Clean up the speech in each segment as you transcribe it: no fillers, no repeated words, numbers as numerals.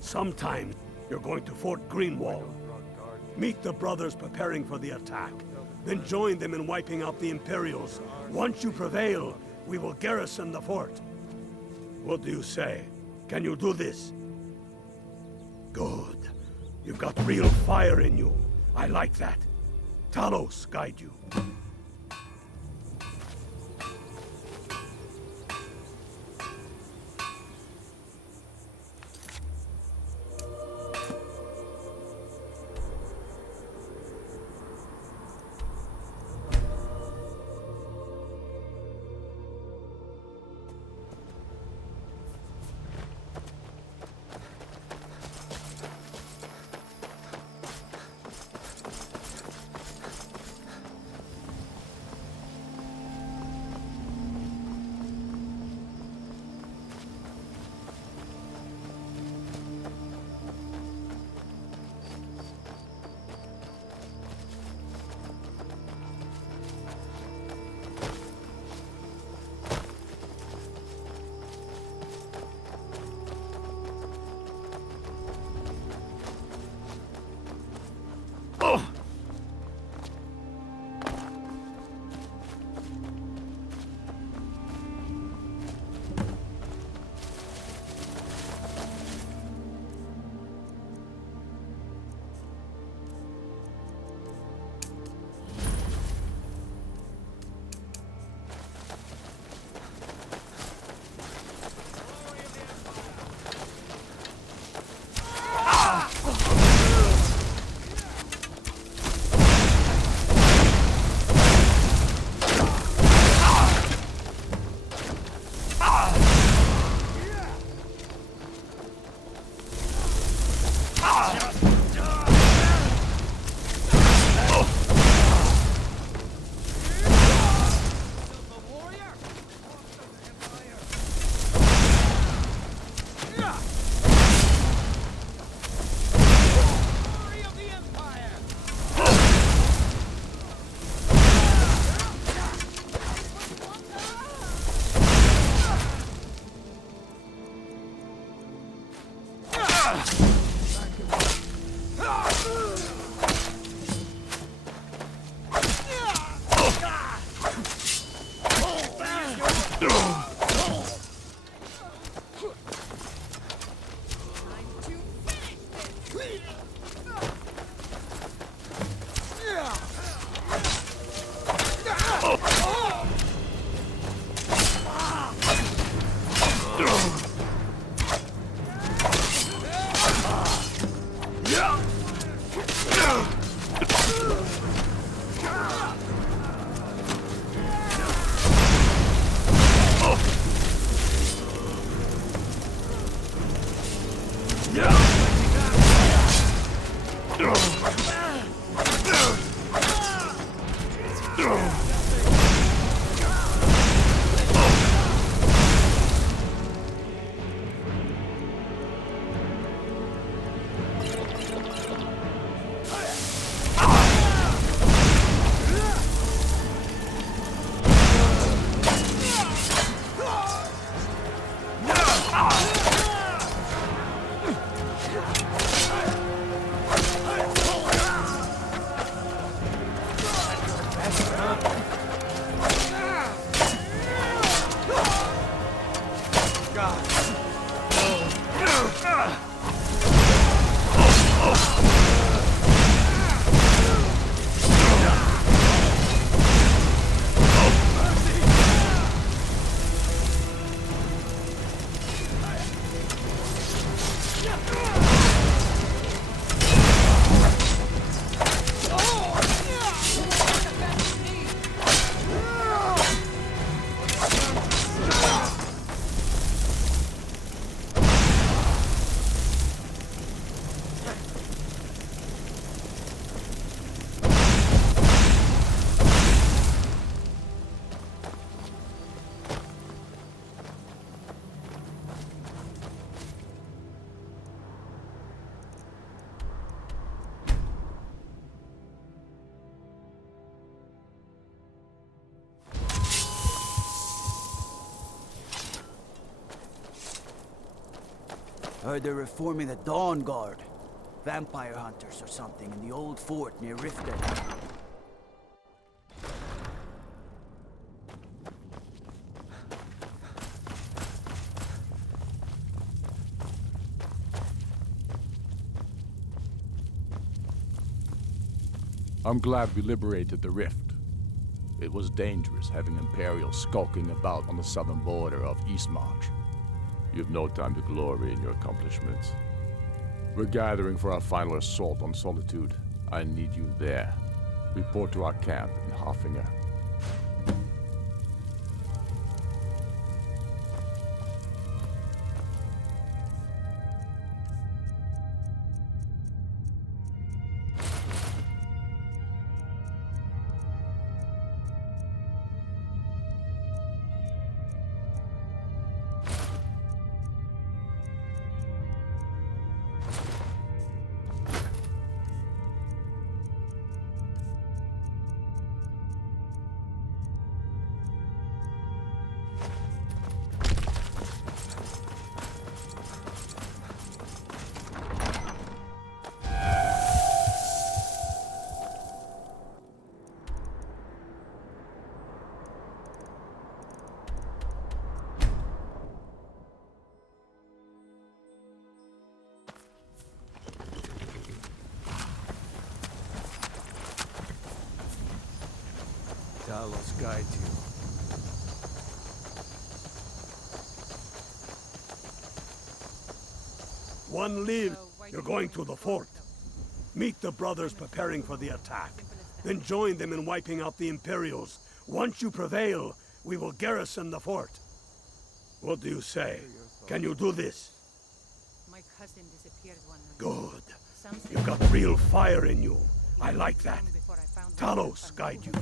Sometime you're going to Fort Greenwall. Meet the brothers preparing for the attack. Then join them in wiping out the Imperials. Once you prevail, we will garrison the fort. What do you say? Can you do this? Good. You've got real fire in you. I like that. Talos guide you. Heard they're reforming the Dawn Guard. Vampire hunters or something in the old fort near Riften. I'm glad we liberated the Rift. It was dangerous having Imperials skulking about on the southern border of Eastmarch. You've no time to glory in your accomplishments. We're gathering for our final assault on Solitude. I need you there. Report to our camp in Haffinger. Talos guide you. One lived. You're going to the fort. Meet the brothers preparing for the attack. Then join them in wiping out the Imperials. Once you prevail, we will garrison the fort. What do you say? Can you do this? My cousin disappeared one night. Good. Some say You've got real fire in you. I like that. before I found Talos guide you.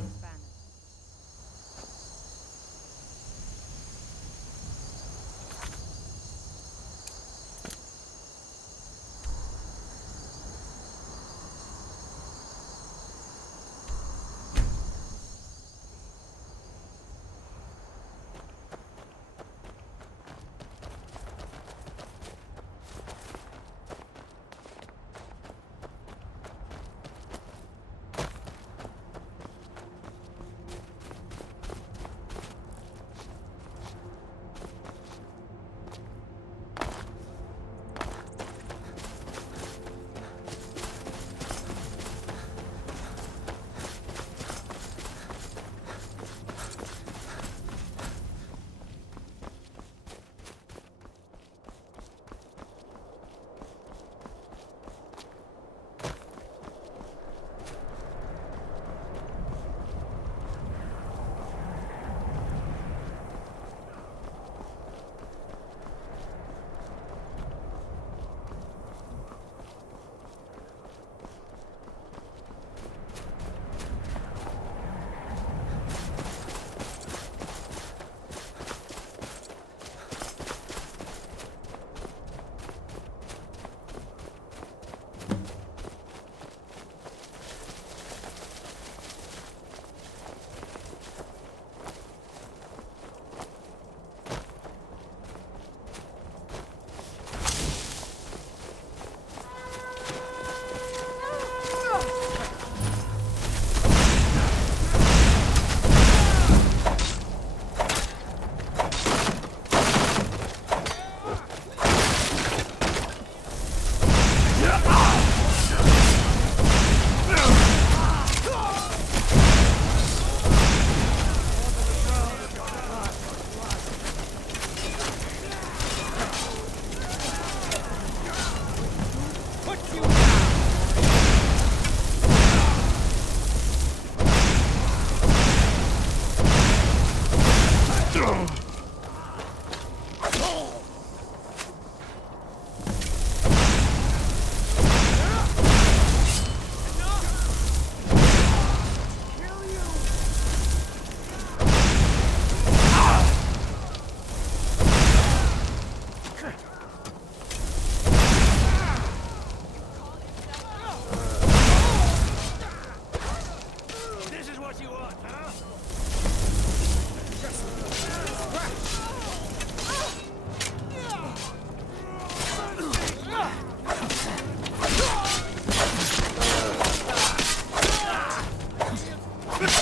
If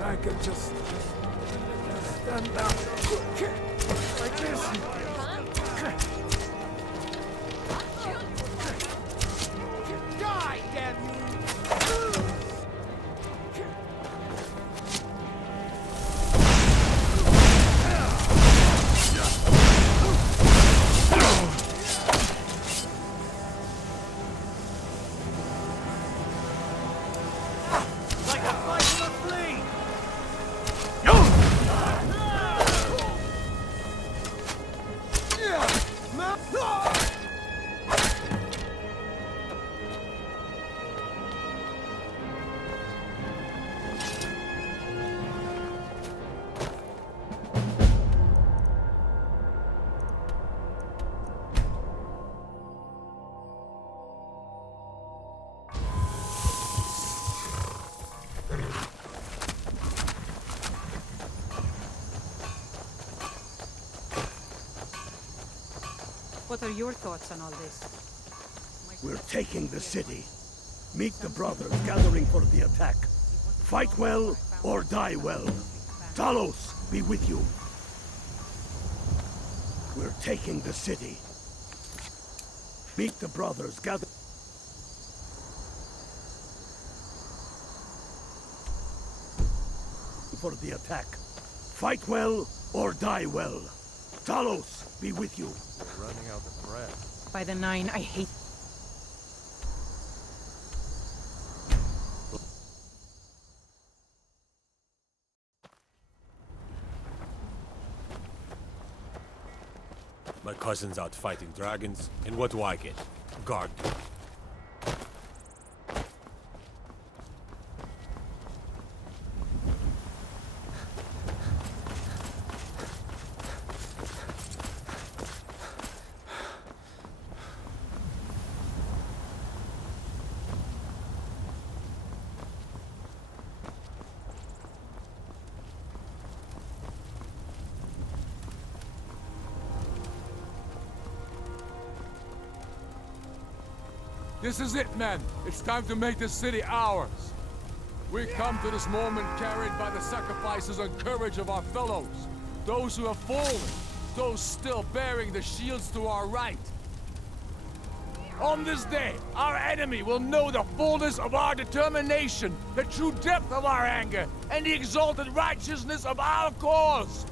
I could just stand up like this. Die, damn you! What are your thoughts on all this? We're taking the city. Meet the brothers gathering for the attack. Fight well or die well. Talos be with you. We're taking the city. Meet the brothers gathering for the attack. Fight well or die well. Talos be with you. We're running out of breath. By the nine, I hate... My cousin's out fighting dragons, and what do I get? Guard. This is it, men. It's time to make this city ours. We come to this moment carried by the sacrifices and courage of our fellows. Those who have fallen. Those still bearing the shields to our right. On this day, our enemy will know the fullness of our determination, the true depth of our anger, and the exalted righteousness of our cause.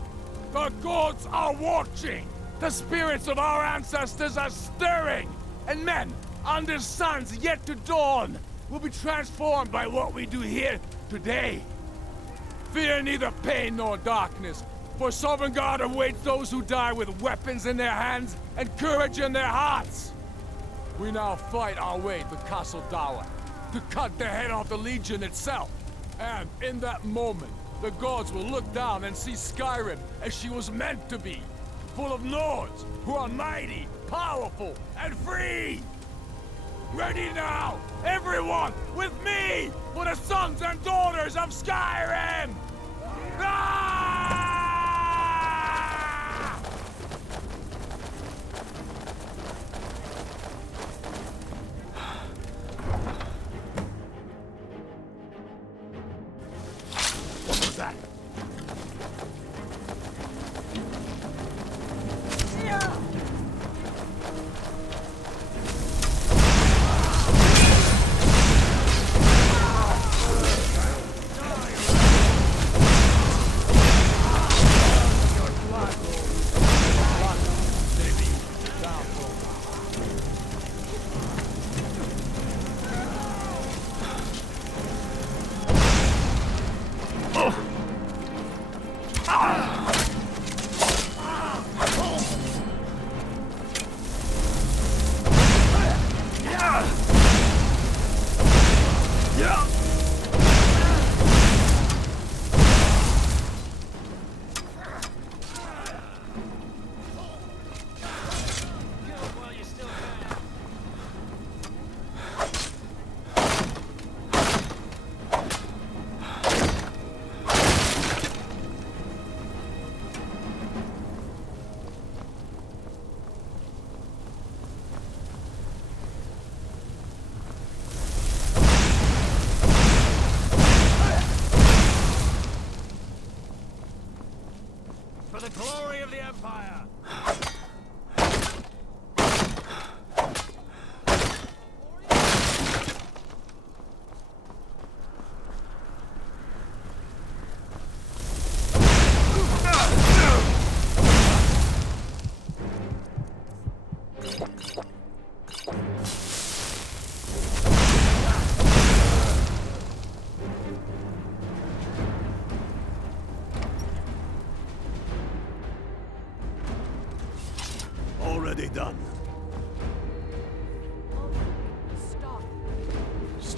The gods are watching. The spirits of our ancestors are stirring. And men, under suns yet to dawn, will be transformed by what we do here today. Fear neither pain nor darkness, for Sovngarde awaits those who die with weapons in their hands and courage in their hearts. We now fight our way to Castle Dower, to cut the head off the Legion itself. And in that moment, the gods will look down and see Skyrim as she was meant to be, full of Nords who are mighty, powerful, and free! Ready now, everyone, with me, for the sons and daughters of Skyrim! Ah! What was that?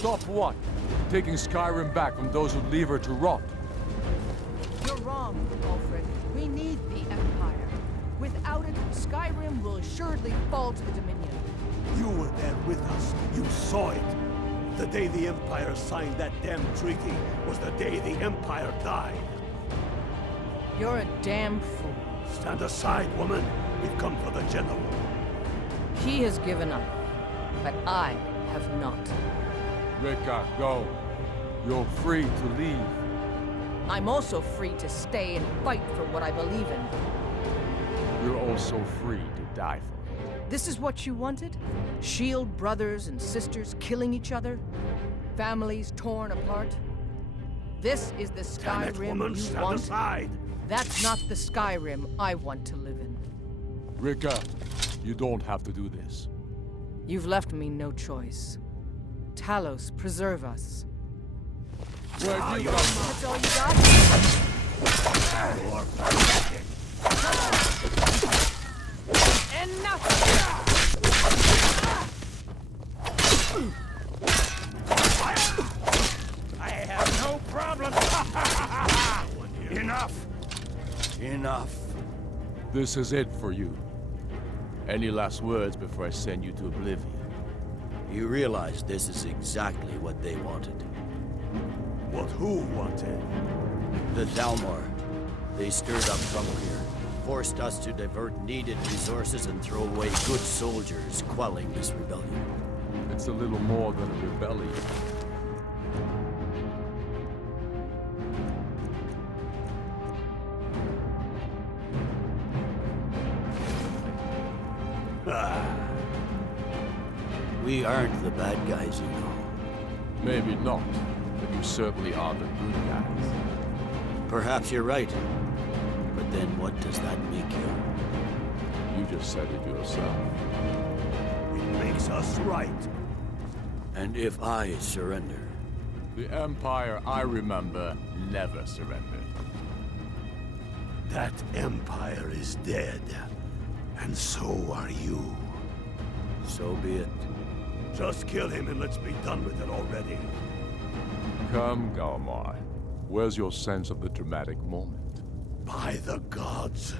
Stop what? Taking Skyrim back from those who leave her to rot. You're wrong, Ulfric. We need the Empire. Without it, Skyrim will assuredly fall to the Dominion. You were there with us. You saw it. The day the Empire signed that damn treaty was the day the Empire died. You're a damn fool. Stand aside, woman. We've come for the General. He has given up, but I have not. Rika, go. You're free to leave. I'm also free to stay and fight for what I believe in. You're also free to die for it. This is what you wanted? Shield brothers and sisters killing each other? Families torn apart? This is the Damn it, Skyrim woman. you Stand want? aside. That's not the Skyrim I want to live in. Rika, you don't have to do this. You've left me no choice. Talos, preserve us. Where do you That's all you got? You're pathetic. Enough! I have no problem. Enough. Enough. This is it for you. Any last words before I send you to oblivion? You realize this is exactly what they wanted. What who wanted? The Thalmor. They stirred up trouble here, forced us to divert needed resources and throw away good soldiers, quelling this rebellion. It's a little more than a rebellion. We aren't the bad guys, you know. Maybe not, but you certainly are the good guys. Perhaps you're right. But then what does that make you? You just said it yourself. It makes us right. And if I surrender? The Empire I remember never surrendered. That Empire is dead. And so are you. So be it. Just kill him and let's be done with it already. Come, Galmar. Where's your sense of the dramatic moment? By the gods.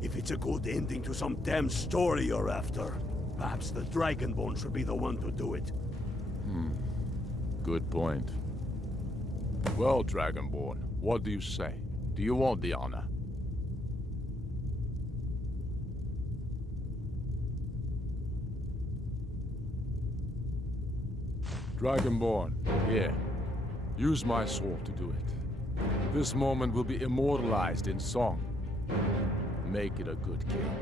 If it's a good ending to some damn story you're after, perhaps the Dragonborn should be the one to do it. Good point. Well, Dragonborn, what do you say? Do you want the honor? Dragonborn, here. Use my sword to do it. This moment will be immortalized in song. Make it a good king.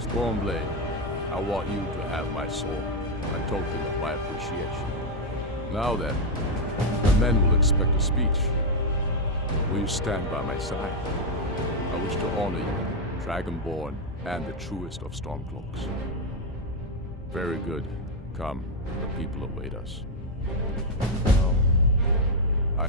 Stormblade, I want you to have my sword, a token of my appreciation. Now then, the men will expect a speech. Will you stand by my side? I wish to honor you, Dragonborn, and the truest of Stormcloaks. Very good. Come, the people await us. I...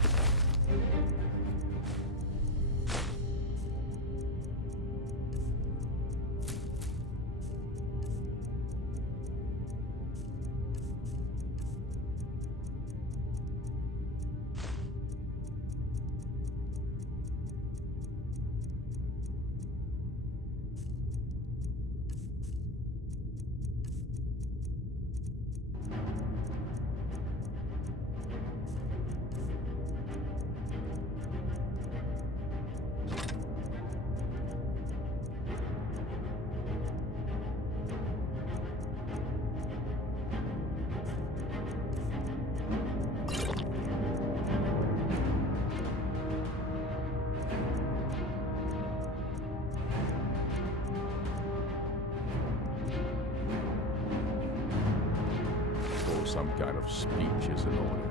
some kind of speech is in order.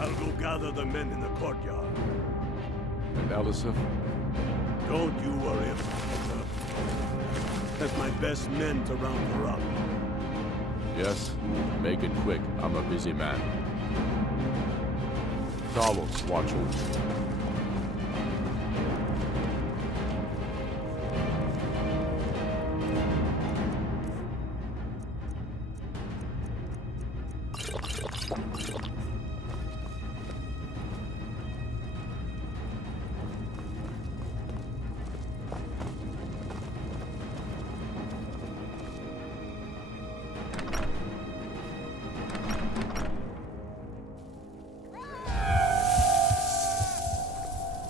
I'll go gather the men in the courtyard. And Elisif? Don't you worry about her. That's my best men to round her up. Yes? Make it quick. I'm a busy man. Carlos, watch over you.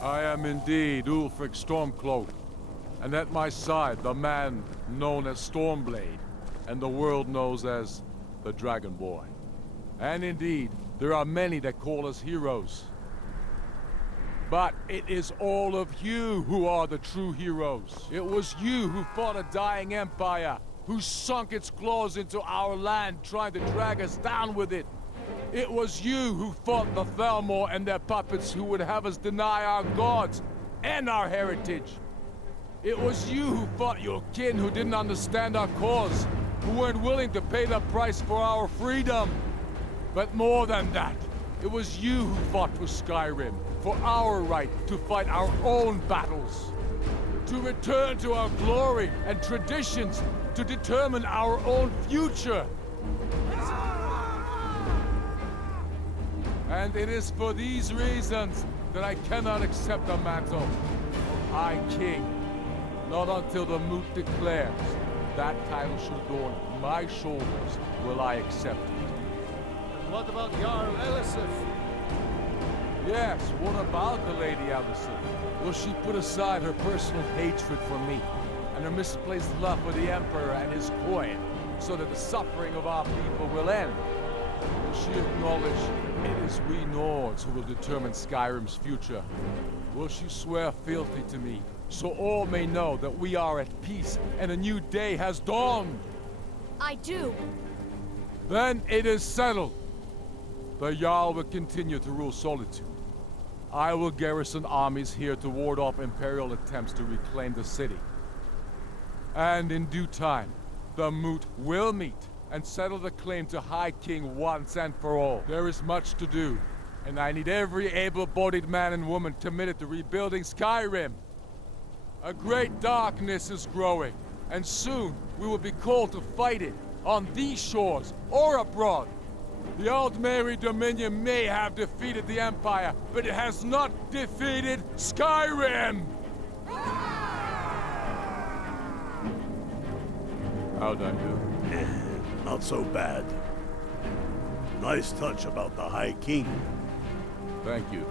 I am indeed Ulfric Stormcloak, and at my side the man known as Stormblade, and the world knows as the Dragon Boy. And indeed, there are many that call us heroes. But it is all of you who are the true heroes. It was you who fought a dying empire, who sunk its claws into our land trying to drag us down with it. It was you who fought the Thalmor and their puppets who would have us deny our gods and our heritage. It was you who fought your kin who didn't understand our cause, who weren't willing to pay the price for our freedom. But more than that, it was you who fought for Skyrim, for our right to fight our own battles, to return to our glory and traditions, to determine our own future. And it is for these reasons that I cannot accept the mantle of High King. Not until the Moot declares that title shall adorn my shoulders will I accept it. And what about Jarl Elisif? Yes, what about the Lady Elisif? Will she put aside her personal hatred for me and her misplaced love for the Emperor and his coin so that the suffering of our people will end? Will she acknowledge it is we Nords who will determine Skyrim's future? Will she swear fealty to me, so all may know that we are at peace and a new day has dawned? I do. Then it is settled. The Jarl will continue to rule Solitude. I will garrison armies here to ward off Imperial attempts to reclaim the city. And in due time, the Moot will meet and settle the claim to High King once and for all. There is much to do, and I need every able-bodied man and woman committed to rebuilding Skyrim. A great darkness is growing, and soon we will be called to fight it, on these shores or abroad. The Aldmeri Dominion may have defeated the Empire, but it has not defeated Skyrim! How'd I do? Not so bad. Nice touch about the High King. Thank you.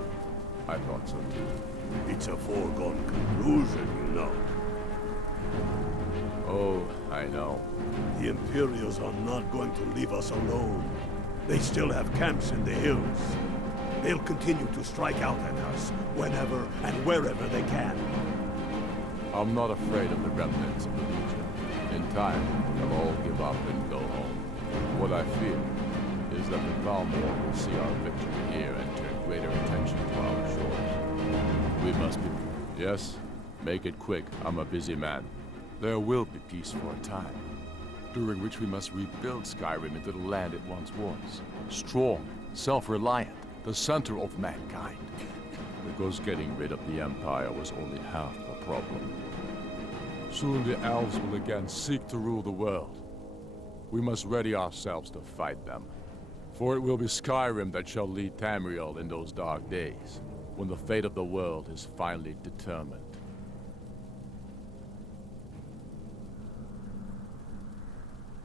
I thought so too. It's a foregone conclusion, you know. Oh, I know. The Imperials are not going to leave us alone. They still have camps in the hills. They'll continue to strike out at us whenever and wherever they can. I'm not afraid of the remnants of the Legion. In time, they'll all give up and go home. What I fear is that the Thalmor will see our victory here and turn greater attention to our shores. We must be... Yes? Make it quick. I'm a busy man. There will be peace for a time, during which we must rebuild Skyrim into the land it once was. Strong, self-reliant, the center of mankind. Because getting rid of the Empire was only half the problem. Soon the elves will again seek to rule the world. We must ready ourselves to fight them. For it will be Skyrim that shall lead Tamriel in those dark days, when the fate of the world is finally determined.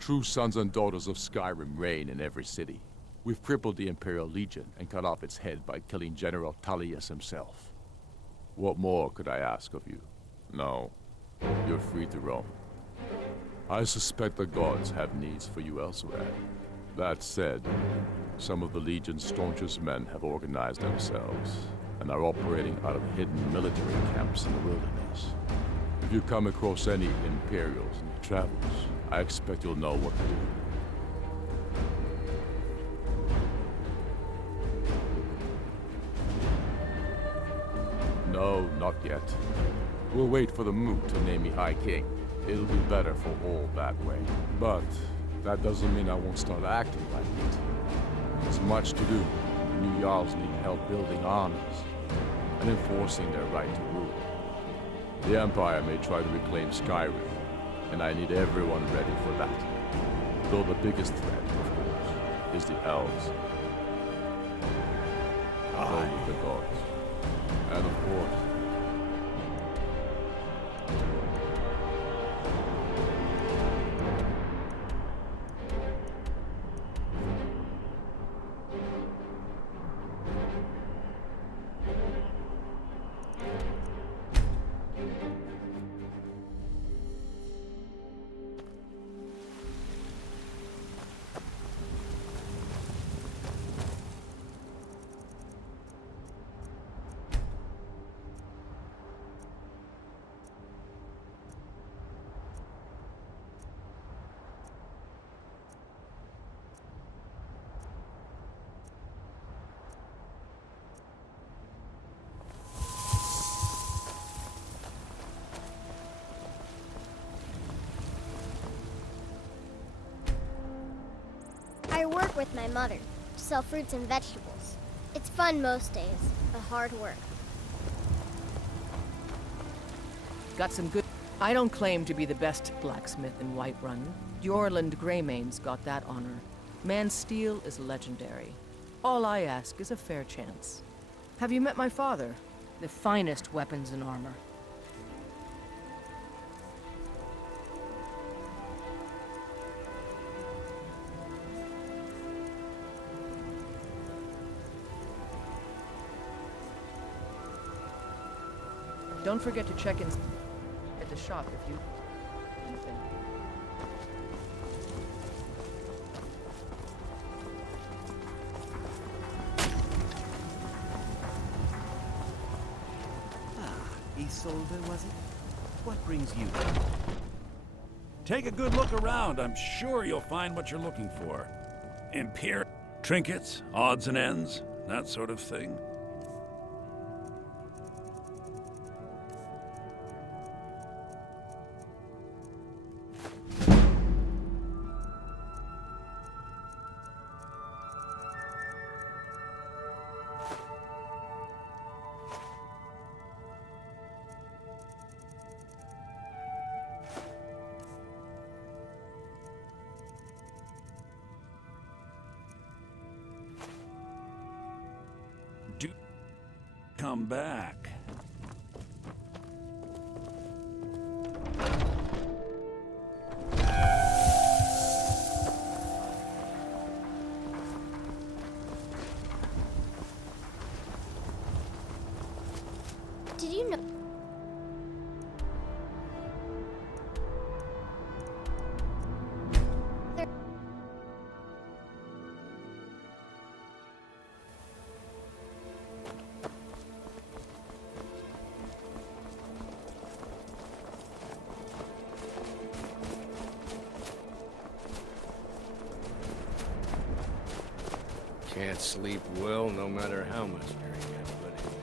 True sons and daughters of Skyrim reign in every city. We've crippled the Imperial Legion and cut off its head by killing General Tullius himself. What more could I ask of you? No. You're free to roam. I suspect the gods have needs for you elsewhere. That said, some of the Legion's staunchest men have organized themselves and are operating out of hidden military camps in the wilderness. If you come across any Imperials in your travels, I expect you'll know what to do. No, not yet. We'll wait for the moot to name me High King. It'll be better for all that way. But that doesn't mean I won't start acting like it. There's much to do. The new Jarls need help building armies and enforcing their right to rule. The Empire may try to reclaim Skyrim, and I need everyone ready for that. Though the biggest threat, of course, is the elves. With the gods. And of course, I work with my mother to sell fruits and vegetables. It's fun most days, but hard work. Got some good... I don't claim to be the best blacksmith in Whiterun. Jorland Greymane's got that honor. Man's steel is legendary. All I ask is a fair chance. Have you met my father? The finest weapons and armor. Don't forget to check in at the shop if you... anything. Isolde, was it? What brings you here? Take a good look around. I'm sure you'll find what you're looking for. Imperial trinkets, odds and ends, that sort of thing. Do come back. Did you know? Can't sleep well no matter how much drink I put in me.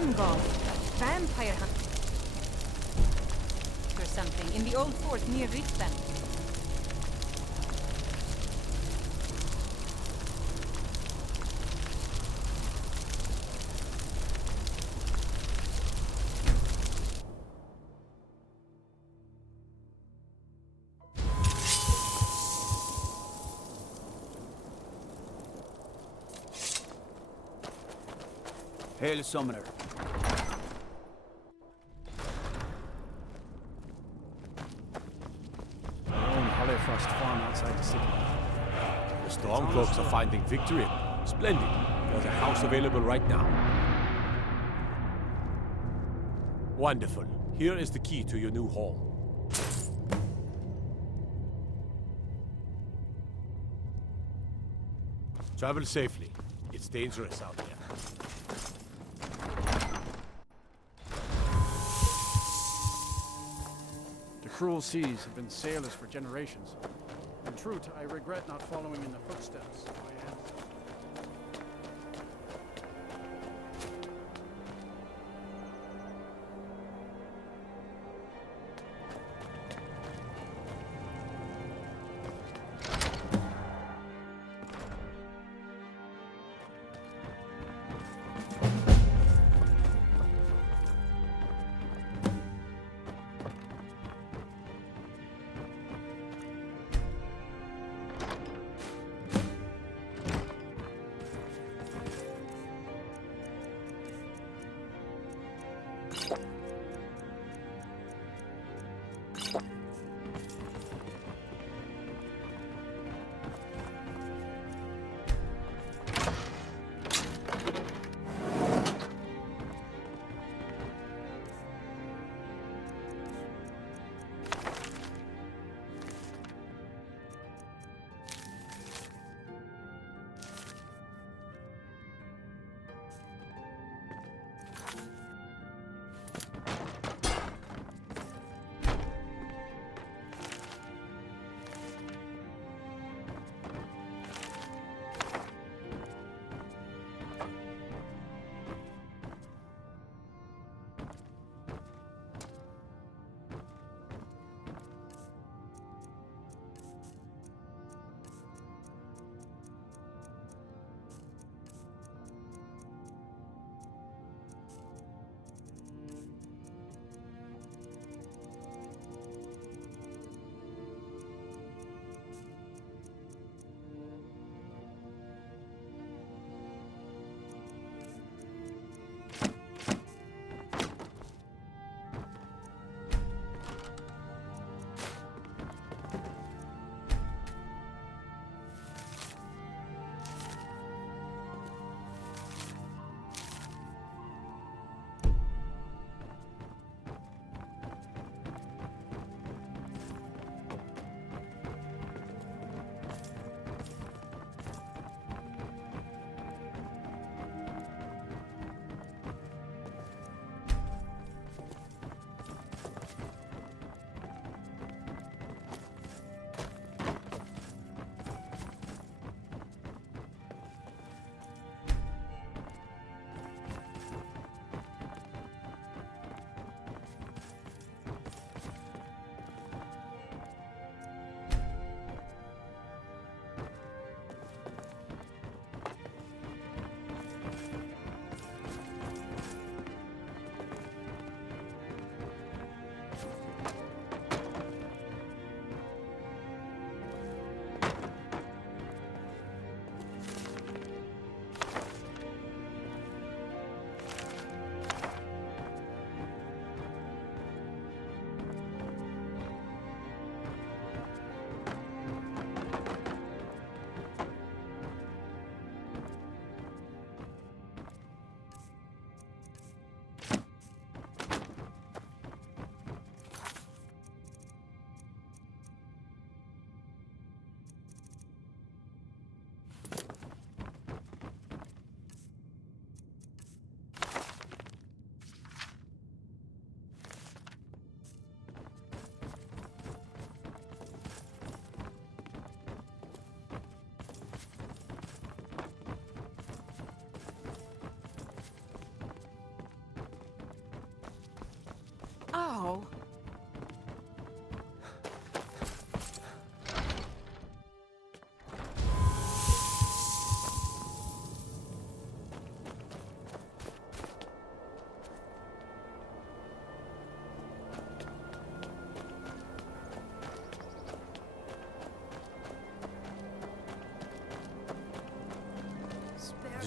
On God, vampire hunt or something in the old fort near Riftland. Hail, Summoner. Our own Hollowfrost farm outside the city. The Stormcloaks are finding victory. Splendid. There's a house available right now. Wonderful. Here is the key to your new home. Travel safely. It's dangerous out there. The cruel seas have been sailors for generations. In truth, I regret not following in the footsteps of my ancestors.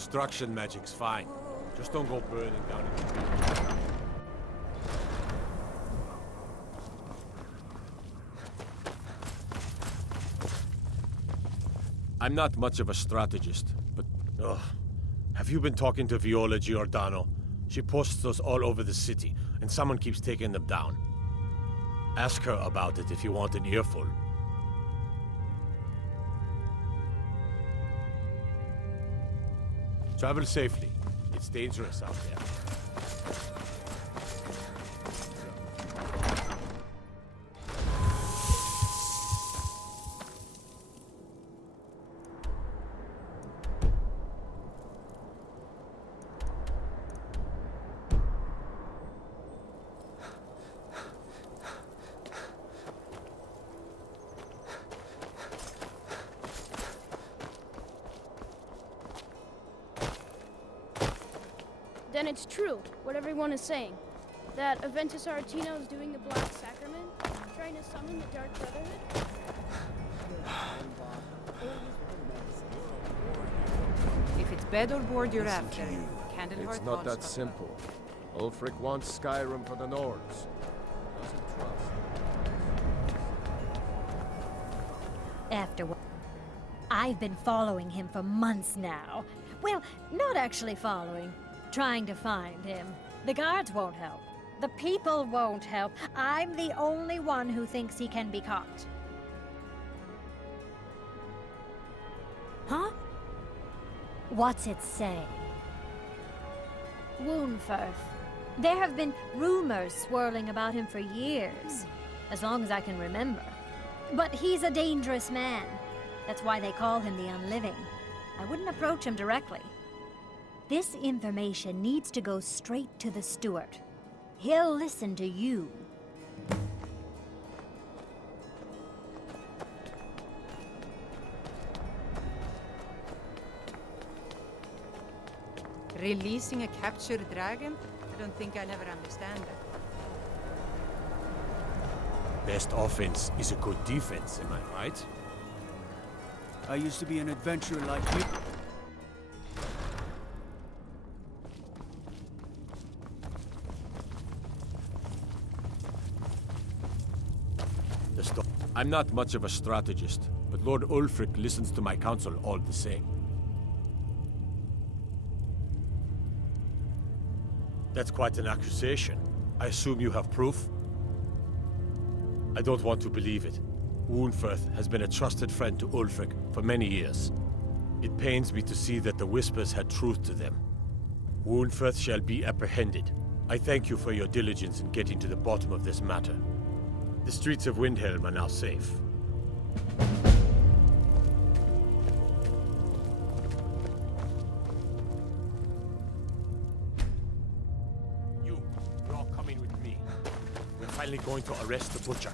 destruction magic's fine. Just don't go burning down it. I'm not much of a strategist, but... Ugh. Have you been talking to Viola Giordano? She posts us all over the city, and someone keeps taking them down. Ask her about it if you want an earful. Travel safely. It's dangerous out there. Then it's true, what everyone is saying. That Aventus Aretino is doing the Black Sacrament, trying to summon the Dark Brotherhood. If it's bed or board you're after, Candleheart It's not wants that to- simple. Ulfric wants Skyrim for the Nords. Doesn't trust. After what? I've been following him for months now. Well, not actually following. Trying to find him. The guards won't help. The people won't help. I'm the only one who thinks he can be caught. Huh? What's it say? Woundfirth. There have been rumors swirling about him for years. As long as I can remember. But he's a dangerous man. That's why they call him the Unliving. I wouldn't approach him directly. This information needs to go straight to the steward. He'll listen to you. Releasing a captured dragon? I don't think I'll ever understand that. Best offense is a good defense, am I right? I used to be an adventurer like you. I'm not much of a strategist, but Lord Ulfric listens to my counsel all the same. That's quite an accusation. I assume you have proof? I don't want to believe it. Woundfirth has been a trusted friend to Ulfric for many years. It pains me to see that the Whispers had truth to them. Woundfirth shall be apprehended. I thank you for your diligence in getting to the bottom of this matter. The streets of Windhelm are now safe. You're all coming with me. We're finally going to arrest the butcher.